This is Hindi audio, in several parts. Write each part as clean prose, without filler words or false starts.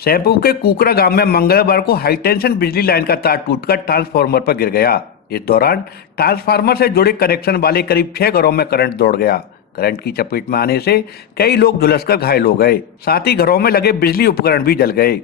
सैमपुर के कुकरा गांव में मंगलवार को हाईटेंशन बिजली लाइन का तार टूटकर ट्रांसफार्मर पर गिर गया। इस दौरान ट्रांसफार्मर से जुड़े कनेक्शन वाले करीब 6 घरों में करंट दौड़ गया। करंट की चपेट में आने से कई लोग झुलसकर घायल हो गए, साथ ही घरों में लगे बिजली उपकरण भी जल गए।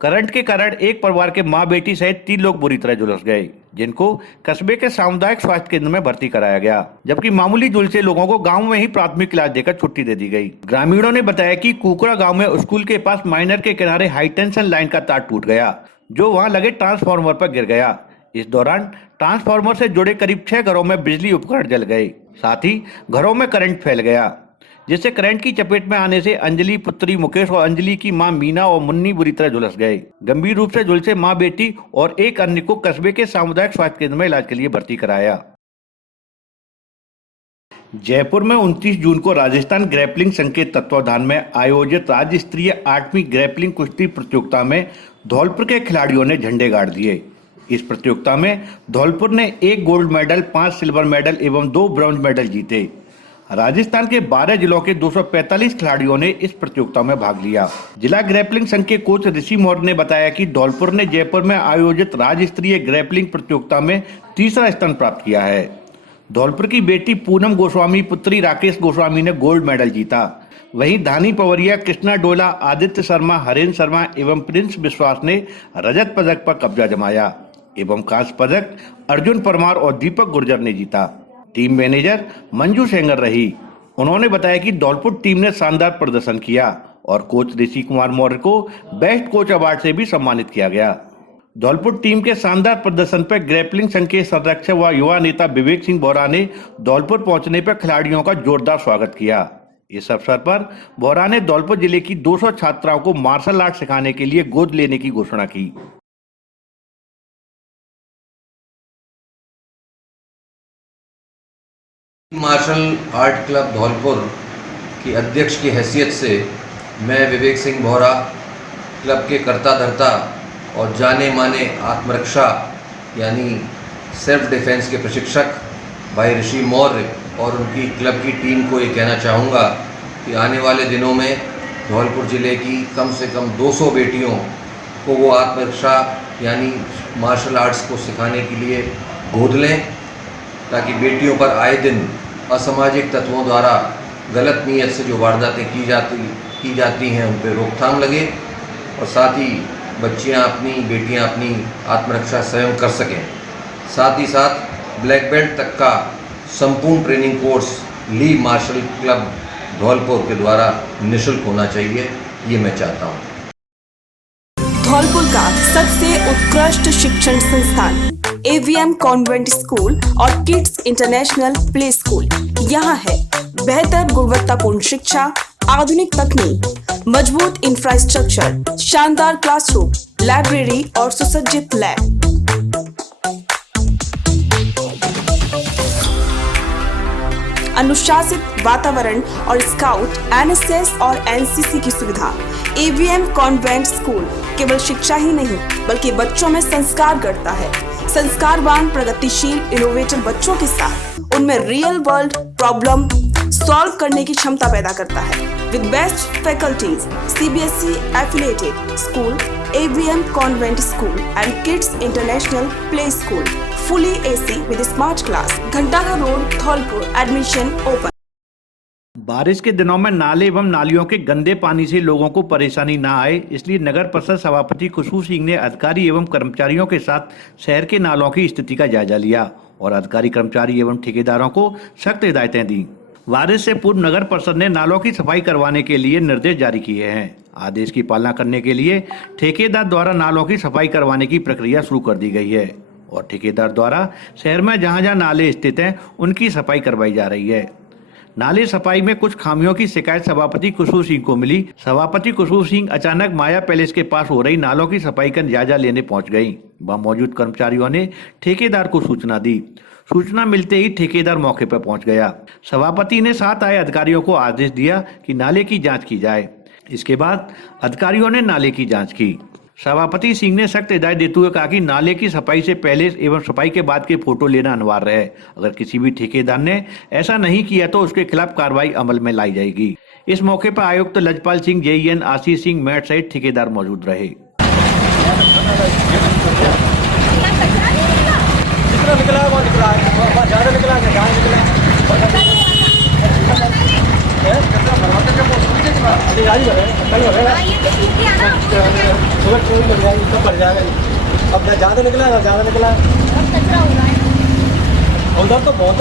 करंट के कारण एक परिवार के मां बेटी सहित 3 लोग बुरी तरह झुलस गए, जिनको कस्बे के सामुदायिक स्वास्थ्य केंद्र में भर्ती कराया गया, जबकि मामूली झुलसे लोगों को गांव में ही प्राथमिक इलाज देकर छुट्टी दे दी गई। ग्रामीणों ने बताया कि कुकड़ा गांव में स्कूल के पास माइनर के किनारे हाईटेंशन लाइन का तार टूट गया, जो वहां लगे ट्रांसफार्मर पर गिर गया। इस दौरान ट्रांसफार्मर से जुड़े करीब 6 घरों में बिजली उपकरण जल गए, साथ ही घरों में करंट फैल गया, जिससे करंट की चपेट में आने से अंजलि पुत्री मुकेश और अंजलि की मां मीना और मुन्नी बुरी तरह झुलस गए। गंभीर रूप से झुलसे मां बेटी और एक अन्य को कस्बे के सामुदायिक स्वास्थ्य केंद्र में इलाज के लिए भर्ती कराया। जयपुर में 29 जून को राजस्थान ग्रैपलिंग संघ के तत्वावधान में आयोजित राज्य स्तरीय 8वीं ग्रैपलिंग कुश्ती प्रतियोगिता में धौलपुर के खिलाड़ियों ने झंडे गाड़ दिए। इस प्रतियोगिता में धौलपुर ने 1 गोल्ड मेडल, 5 सिल्वर मेडल एवं 2 ब्रॉन्ज मेडल जीते। राजस्थान के 12 जिलों के 245 खिलाड़ियों ने इस प्रतियोगिता में भाग लिया। जिला ग्रैपलिंग संघ के कोच ऋषि मौर्य ने बताया कि धौलपुर ने जयपुर में आयोजित राज्य स्तरीय ग्रैपलिंग प्रतियोगिता में तीसरा स्थान प्राप्त किया है। धौलपुर की बेटी पूनम गोस्वामी पुत्री राकेश गोस्वामी ने गोल्ड मेडल जीता। वहीं धानी पवरिया, कृष्णा डोला, आदित्य शर्मा, हरेंद्र शर्मा एवं प्रिंस विश्वास ने रजत पदक पर कब्जा जमाया एवं कांस्य पदक अर्जुन परमार और दीपक गुर्जर ने जीता। टीम मैनेजर मंजू सेंगर रही। उन्होंने बताया कि धौलपुर टीम ने शानदार प्रदर्शन किया और कोच ऋषि कुमार मौर्य को बेस्ट कोच अवार्ड से भी सम्मानित किया गया। धौलपुर टीम के शानदार प्रदर्शन पर ग्रैपलिंग संघ के संरक्षक व युवा नेता विवेक सिंह बोरा ने धौलपुर पहुंचने पर खिलाड़ियों का जोरदार स्वागत किया। इस अवसर पर बोरा ने धौलपुर जिले की 200 छात्राओं को मार्शल आर्ट सिखाने के लिए गोद लेने की घोषणा की। मार्शल आर्ट क्लब धौलपुर की अध्यक्ष की हैसियत से मैं विवेक सिंह बोरा, क्लब के कर्ता धर्ता और जाने माने आत्मरक्षा यानी सेल्फ डिफेंस के प्रशिक्षक भाई ऋषि मौर्य और उनकी क्लब की टीम को ये कहना चाहूँगा कि आने वाले दिनों में धौलपुर ज़िले की कम से कम 200 बेटियों को वो आत्मरक्षा यानी मार्शल आर्ट्स को सिखाने के लिए गोद लें, ताकि बेटियों पर आए दिन असामाजिक तत्वों द्वारा गलत नीयत से जो वारदातें की जाती हैं उन पर रोकथाम लगे और साथ ही बेटियां अपनी आत्मरक्षा स्वयं कर सकें। साथ ही साथ ब्लैक बेल्ट तक का संपूर्ण ट्रेनिंग कोर्स ली मार्शल क्लब धौलपुर के द्वारा निःशुल्क होना चाहिए, ये मैं चाहता हूँ। धौलपुर का सबसे उत्कृष्ट शिक्षण संस्थान AVM कॉन्वेंट स्कूल और किड्स इंटरनेशनल प्ले स्कूल यहाँ है। बेहतर गुणवत्तापूर्ण शिक्षा, आधुनिक तकनीक, मजबूत इंफ्रास्ट्रक्चर, शानदार क्लासरूम, लाइब्रेरी और सुसज्जित लैब। अनुशासित वातावरण और स्काउट, NSS और NCC की सुविधा। AVM कॉन्वेंट स्कूल केवल शिक्षा ही नहीं बल्कि बच्चों में संस्कार गढ़ता है। संस्कारवान, प्रगतिशील, इनोवेटिव बच्चों के साथ उनमें रियल वर्ल्ड प्रॉब्लम सॉल्व करने की क्षमता पैदा करता है। With best faculties, CBSE affiliated school, AVM convent school and kids international play school, fully AC with smart class, Ghantaghar road, Dholpur. Admission open. बारिश के दिनों में नाले एवं नालियों के गंदे पानी से लोगों को परेशानी न आए, इसलिए नगर परिषद सभापति खुशबू सिंह ने अधिकारी एवं कर्मचारियों के साथ शहर के नालों की स्थिति का जायजा लिया और अधिकारी, कर्मचारी एवं ठेकेदारों को सख्त हिदायतें दी। बारिश से पूर्व नगर परिषद ने नालों की सफाई करवाने के लिए निर्देश जारी किए हैं। आदेश की पालना करने के लिए ठेकेदार द्वारा नालों की सफाई करवाने की प्रक्रिया शुरू कर दी गई है और ठेकेदार द्वारा शहर में जहां जहां नाले स्थित हैं उनकी सफाई करवाई जा रही है। नाले सफाई में कुछ खामियों की शिकायत सभापति खुशबू सिंह को मिली। सभापति खुशबू सिंह अचानक माया पैलेस के पास हो रही नालों की सफाई का जायजा लेने पहुंच गई। वहां मौजूद कर्मचारियों ने ठेकेदार को सूचना दी। सूचना मिलते ही ठेकेदार मौके पर पहुंच गया। सभापति ने साथ आए अधिकारियों को आदेश दिया कि नाले की जांच की जाए। इसके बाद अधिकारियों ने नाले की जांच की। सभापति सिंह ने सख्त हिदायत देते हुए कहा कि नाले की सफाई से पहले एवं सफाई के बाद के फोटो लेना अनिवार्य है। अगर किसी भी ठेकेदार ने ऐसा नहीं किया तो उसके खिलाफ कार्रवाई अमल में लाई जाएगी। इस मौके पर आयुक्त लजपाल सिंह, जेईएन आशीष सिंह, मैट सहित ठेकेदार मौजूद रहे। अब ज्यादा निकला उधर तो बहुत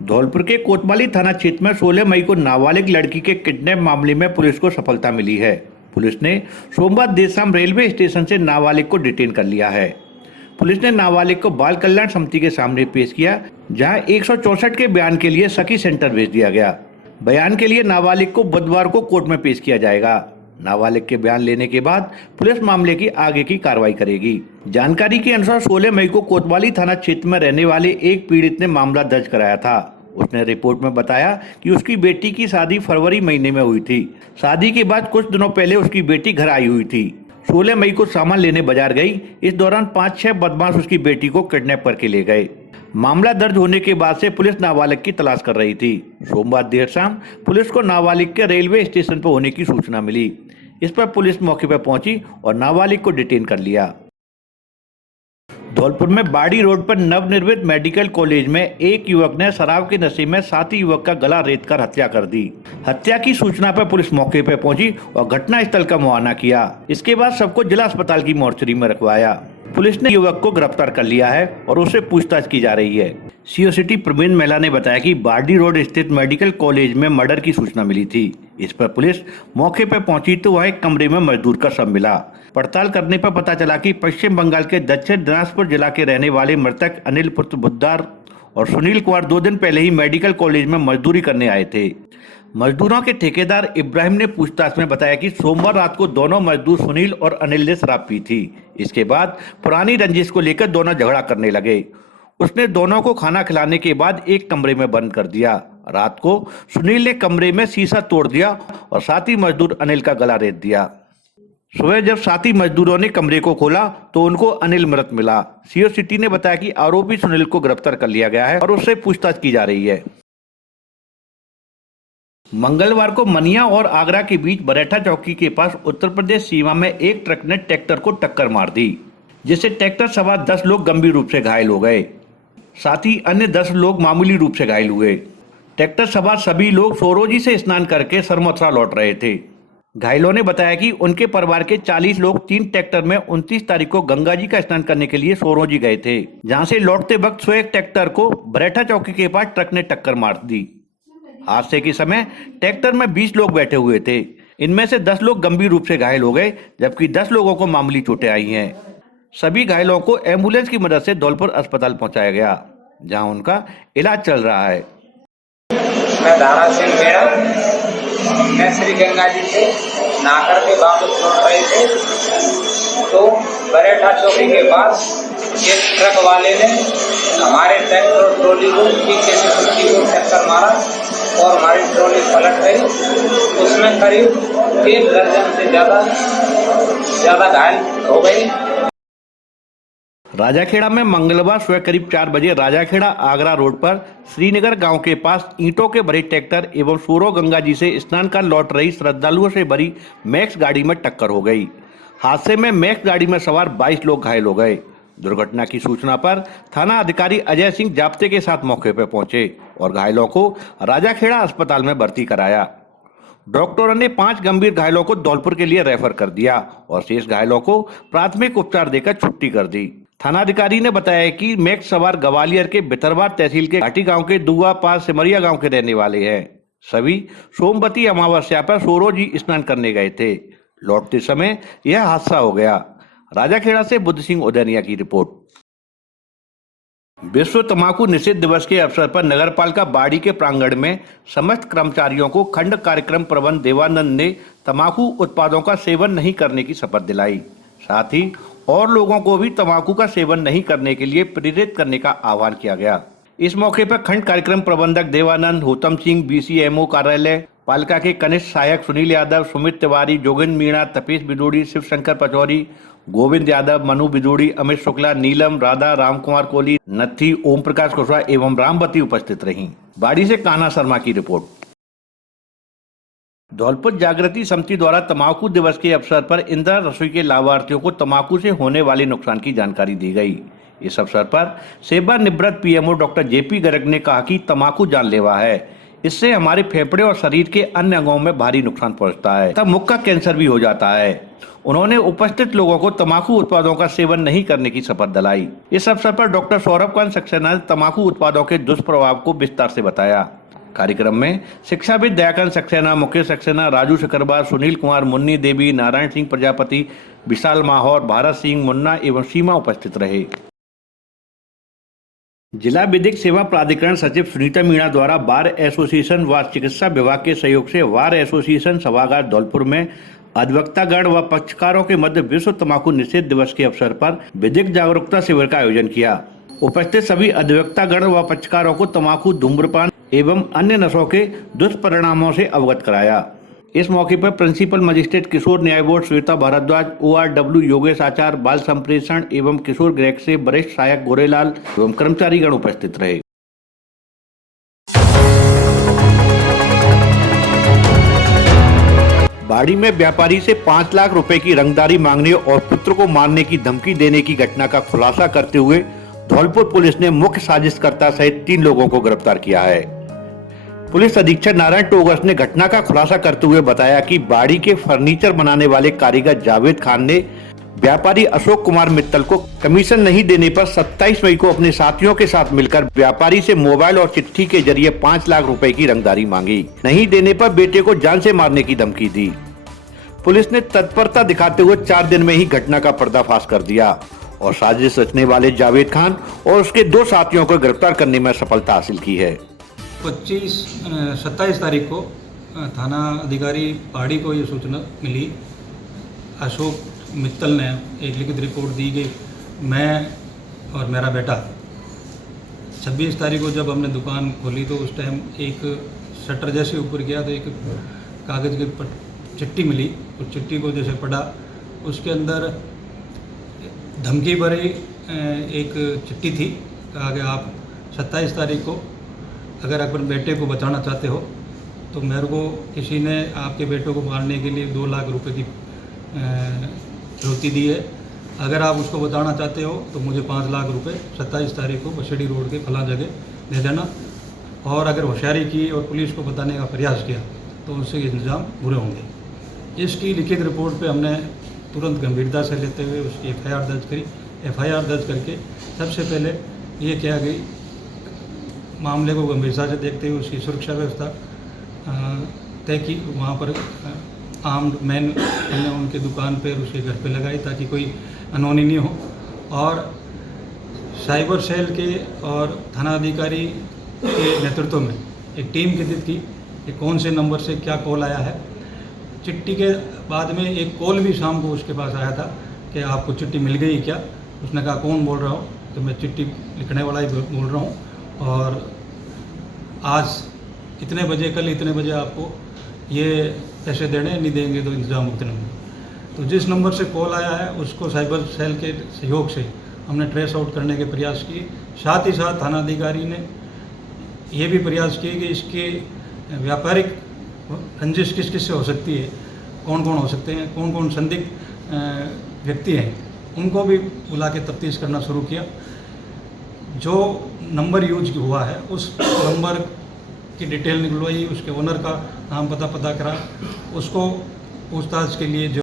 धौलपुर के कोतवाली थाना क्षेत्र में 16 मई को नाबालिग लड़की के किडनैप मामले में पुलिस को सफलता मिली है। पुलिस ने सोमवार देर शाम रेलवे स्टेशन से नाबालिग को डिटेन कर लिया है। पुलिस ने नाबालिग को बाल कल्याण समिति के सामने पेश किया, जहां 164 के बयान के लिए सखी सेंटर भेज दिया गया। बयान के लिए नाबालिग को बुधवार को कोर्ट में पेश किया जाएगा। नाबालिग के बयान लेने के बाद पुलिस मामले की आगे की कार्रवाई करेगी। जानकारी के अनुसार 16 मई को कोतवाली थाना क्षेत्र में रहने वाले एक पीड़ित ने मामला दर्ज कराया था। उसने रिपोर्ट में बताया कि उसकी बेटी की शादी फरवरी महीने में हुई थी। शादी के बाद कुछ दिनों पहले उसकी बेटी घर आई हुई थी। 16 मई को सामान लेने बाजार गई। इस दौरान 5-6 बदमाश उसकी बेटी को किडनैप करके ले गए। मामला दर्ज होने के बाद से पुलिस नाबालिग की तलाश कर रही थी। सोमवार देर शाम पुलिस को नाबालिग के रेलवे स्टेशन पर होने की सूचना मिली। इस पर पुलिस मौके पर पहुंची और नाबालिग को डिटेन कर लिया। धौलपुर में बाड़ी रोड पर नवनिर्मित मेडिकल कॉलेज में एक युवक ने शराब के नशे में साथी युवक का गला रेतकर हत्या कर दी। हत्या की सूचना पर पुलिस मौके पर पहुंची और घटना स्थल का मुआयना किया। इसके बाद सबको जिला अस्पताल की मोर्चरी में रखवाया। पुलिस ने युवक को गिरफ्तार कर लिया है और उससे पूछताछ की जा रही है। सीओ सिटी प्रवीण महिला ने बताया कि बाड़ी रोड स्थित मेडिकल कॉलेज में मर्डर की सूचना मिली थी। इस पर पुलिस मौके पर पहुंची तो वह एक कमरे में मजदूर का शव मिला। पड़ताल करने पर पता चला कि पश्चिम बंगाल के दक्षिण दिनाजपुर जिला के रहने वाले मृतक अनिल पुत्र बुद्धार और सुनील कुमार 2 दिन पहले ही मेडिकल कॉलेज में मजदूरी करने आए थे। मजदूरों के ठेकेदार इब्राहिम ने पूछताछ में बताया कि सोमवार रात को दोनों मजदूर सुनील और अनिल ने शराब पी थी। इसके बाद पुरानी रंजिश को लेकर दोनों झगड़ा करने लगे। उसने दोनों को खाना खिलाने के बाद एक कमरे में बंद कर दिया। रात को सुनील ने कमरे में शीशा तोड़ दिया और साथी मजदूर अनिल का गला रेत दिया। सुबह जब साथी मजदूरों ने कमरे को खोला तो उनको अनिल मृत मिला। सीओ सिटी ने बताया कि आरोपी सुनील को गिरफ्तार कर लिया गया है और उससे पूछताछ की जा रही है। मंगलवार को मनिया और आगरा के बीच बरेठा चौकी के पास उत्तर प्रदेश सीमा में एक ट्रक ने ट्रैक्टर को टक्कर मार दी, जिससे ट्रैक्टर सवार 10 लोग गंभीर रूप से घायल हो गए। साथ ही अन्य 10 लोग मामूली रूप से घायल हुए। ट्रैक्टर सवार सभी लोग सोरोजी से स्नान करके सरमथुरा लौट रहे थे। घायलों ने बताया कि उनके परिवार के 40 लोग 3 ट्रैक्टर में 29 तारीख को गंगा जी का स्नान करने के लिए सोरोजी गए थे, जहां से लौटते वक्त स्वयं ट्रैक्टर को बरेठा चौकी के पास ट्रक ने टक्कर मार दी। हादसे के समय ट्रैक्टर में 20 लोग बैठे हुए थे। इनमें से 10 लोग गंभीर रूप से घायल हो गए, जबकि 10 लोगों को मामूली चोटें आई हैं। सभी घायलों को एम्बुलेंस की मदद से धौलपुर अस्पताल पहुंचाया गया, जहां उनका इलाज चल रहा है। मैं दारा सिंह मेरा, मैं श्री गंगा जी से नाकर के वापस लौट रहे थे तो बरेठा चौकी के पास एक ट्रक वाले ने हमारे ट्रैक्टर और ट्रॉली को पीछे से कुत्ती को टक्कर मारा और हमारी ट्रॉली पलट गई। उसमें करीब 1 दर्जन से ज्यादा घायल हो गए। राजाखेड़ा में मंगलवार सुबह करीब 4 बजे राजाखेड़ा आगरा रोड पर श्रीनगर गांव के पास ईंटों के भरे ट्रैक्टर एवं सोरो गंगा जी से स्नान कर लौट रही श्रद्धालुओं से भरी मैक्स गाड़ी में टक्कर हो गई। हादसे में मैक्स गाड़ी में सवार 22 लोग घायल हो गए। दुर्घटना की सूचना पर थाना अधिकारी अजय सिंह जाप्ते के साथ मौके पर पहुंचे और घायलों को राजाखेड़ा अस्पताल में भर्ती कराया। डॉक्टरों ने 5 गंभीर घायलों को धौलपुर के लिए रेफर कर दिया और शेष घायलों को प्राथमिक उपचार देकर छुट्टी कर दी। थानाधिकारी ने बताया कि मैक्स सवार ग्वालियर के भितरवार तहसील के घाटी गांव के दुआ पास सिमरिया गांव के रहने वाले हैं। सभी सोमवती अमावस्या पर सोरोजी स्नान करने गए थे। लौटते समय यह हादसा हो गया। राजाखेड़ा से बुद्ध सिंह उदैनिया की रिपोर्ट। विश्व तंबाकू निषेध दिवस के अवसर पर नगरपालिका बाड़ी के प्रांगण में समस्त कर्मचारियों को खंड कार्यक्रम प्रबंध देवानंद ने तंबाकू उत्पादों का सेवन नहीं करने की शपथ दिलाई। साथ ही और लोगों को भी तंबाकू का सेवन नहीं करने के लिए प्रेरित करने का आह्वान किया गया। इस मौके पर खंड कार्यक्रम प्रबंधक देवानंद, होतम सिंह, बीसीएमओ कार्यालय पालिका के कनिष्ठ सहायक सुनील यादव, सुमित तिवारी, जोगिंद्र मीणा, तपेश बिदोड़ी, शिवशंकर पचौरी, गोविंद यादव, मनु बिदूड़ी, अमित शुक्ला, नीलम, राधा, रामकुमार कोहली, नत्थी, ओम प्रकाश कुशवाहा एवं रामवती उपस्थित रहीं। बाड़ी से कान्हा शर्मा की रिपोर्ट। धौलपुर जागृति समिति द्वारा तम्बाकू दिवस के अवसर पर इंदिरा रसोई के लाभार्थियों को तम्बाकू से होने वाले नुकसान की जानकारी दी गई। इस अवसर पर सेवानिवृत्त पीएमओ डॉक्टर जेपी गर्ग ने कहा कि तम्बाकू जानलेवा है, इससे हमारे फेफड़े और शरीर के अन्य अंगों में भारी नुकसान पहुंचता है तथा मुख का कैंसर भी हो जाता है। उन्होंने उपस्थित लोगों को तम्बाकू उत्पादों का सेवन नहीं करने की शपथ दिलाई। इस अवसर पर डॉक्टर सौरभकांत सक्सेना ने तम्बाकू उत्पादों के दुष्प्रभाव को विस्तार से बताया। कार्यक्रम में शिक्षाविद दयाकांत सक्सेना, मुकेश सक्सेना, राजू शकरबार, सुनील कुमार, मुन्नी देवी, नारायण सिंह प्रजापति, विशाल माहौर, भारत सिंह, मुन्ना एवं सीमा उपस्थित रहे। जिला विधिक सेवा प्राधिकरण सचिव सुनीता मीणा द्वारा बार एसोसिएशन व चिकित्सा विभाग के सहयोग से बार एसोसिएशन सभागार धौलपुर में अधिवक्तागण व पक्षकारों के मध्य विश्व तम्बाकू निषेध दिवस के अवसर पर विधिक जागरूकता शिविर का आयोजन किया। उपस्थित सभी अधिवक्तागण व पक्षकारों को तम्बाकू, धूम्रपान एवं अन्य नशों के दुष्परिणामों से अवगत कराया। इस मौके पर प्रिंसिपल मजिस्ट्रेट किशोर न्याय बोर्ड श्वेता भारद्वाज, ORW योगेश आचार्य, बाल संप्रेषण एवं किशोर गृह से वरिष्ठ सहायक गोरेलाल एवं कर्मचारीगण उपस्थित रहे। बाड़ी में व्यापारी से 5 लाख रुपए की रंगदारी मांगने और पुत्र को मारने की धमकी देने की घटना का खुलासा करते हुए धौलपुर पुलिस ने मुख्य साजिशकर्ता सहित 3 लोगों को गिरफ्तार किया है। पुलिस अधीक्षक नारायण टोगस ने घटना का खुलासा करते हुए बताया कि बाड़ी के फर्नीचर बनाने वाले कारीगर जावेद खान ने व्यापारी अशोक कुमार मित्तल को कमीशन नहीं देने पर 27 मई को अपने साथियों के साथ मिलकर व्यापारी से मोबाइल और चिट्ठी के जरिए 5 लाख रुपए की रंगदारी मांगी। नहीं देने पर बेटे को जान से मारने की धमकी दी। पुलिस ने तत्परता दिखाते हुए 4 दिन में ही घटना का पर्दाफाश कर दिया और साजिश रचने वाले जावेद खान और उसके 2 साथियों को गिरफ्तार करने में सफलता हासिल की है। 27 तारीख को थाना अधिकारी पहाड़ी को ये सूचना मिली, अशोक मित्तल ने एक लिखित रिपोर्ट दी कि मैं और मेरा बेटा 26 तारीख को जब हमने दुकान खोली तो उस टाइम एक शटर जैसे ऊपर गया तो एक कागज़ की चिट्ठी मिली। उस चिट्ठी को जैसे पढ़ा, उसके अंदर धमकी भरी एक चिट्ठी थी। कहा कि आप 27 तारीख को अगर अपने बेटे को बचाना चाहते हो तो मेरे को किसी ने आपके बेटे को मारने के लिए 2 लाख रुपए की फिरौती दी है। अगर आप उसको बचाना चाहते हो तो मुझे 5 लाख रुपए 27 तारीख को बसेड़ी रोड के फला जगह दे देना, और अगर होशियारी की और पुलिस को बताने का प्रयास किया तो उससे इंतजाम बुरे होंगे। इसकी लिखित रिपोर्ट पे हमने तुरंत गंभीरता से लेते हुए उसकी FIR दर्ज करी। FIR दर्ज करके सबसे पहले ये किया गई, मामले को गंभीरता से देखते हुए उसकी सुरक्षा व्यवस्था तय की। वहाँ पर आर्म्ड मैन हमने उनके दुकान पर उसके घर पे लगाई ताकि कोई अनहोनी नहीं हो, और साइबर सेल के और थाना अधिकारी के नेतृत्व में एक टीम गठित की कि कौन से नंबर से क्या कॉल आया है। चिट्ठी के बाद में एक कॉल भी शाम को उसके पास आया था कि आपको चिट्ठी मिल गई क्या। उसने कहा कौन बोल रहा हूँ, तो मैं चिट्ठी लिखने वाला ही बोल रहा हूँ, और आज इतने बजे, कल इतने बजे आपको ये पैसे देने, नहीं देंगे तो इंतजाम उतने में। तो जिस नंबर से कॉल आया है उसको साइबर सेल के सहयोग से हमने ट्रेस आउट करने के प्रयास किए। साथ ही साथ थाना अधिकारी ने ये भी प्रयास किए कि इसके व्यापारिक रंजिश किस किस से हो सकती है, कौन कौन हो सकते हैं, कौन कौन संदिग्ध व्यक्ति हैं, उनको भी बुला के तफ्तीश करना शुरू किया। जो नंबर यूज हुआ है उस नंबर की डिटेल निकलवाई, उसके ओनर का नाम पता करा, उसको पूछताछ के लिए जो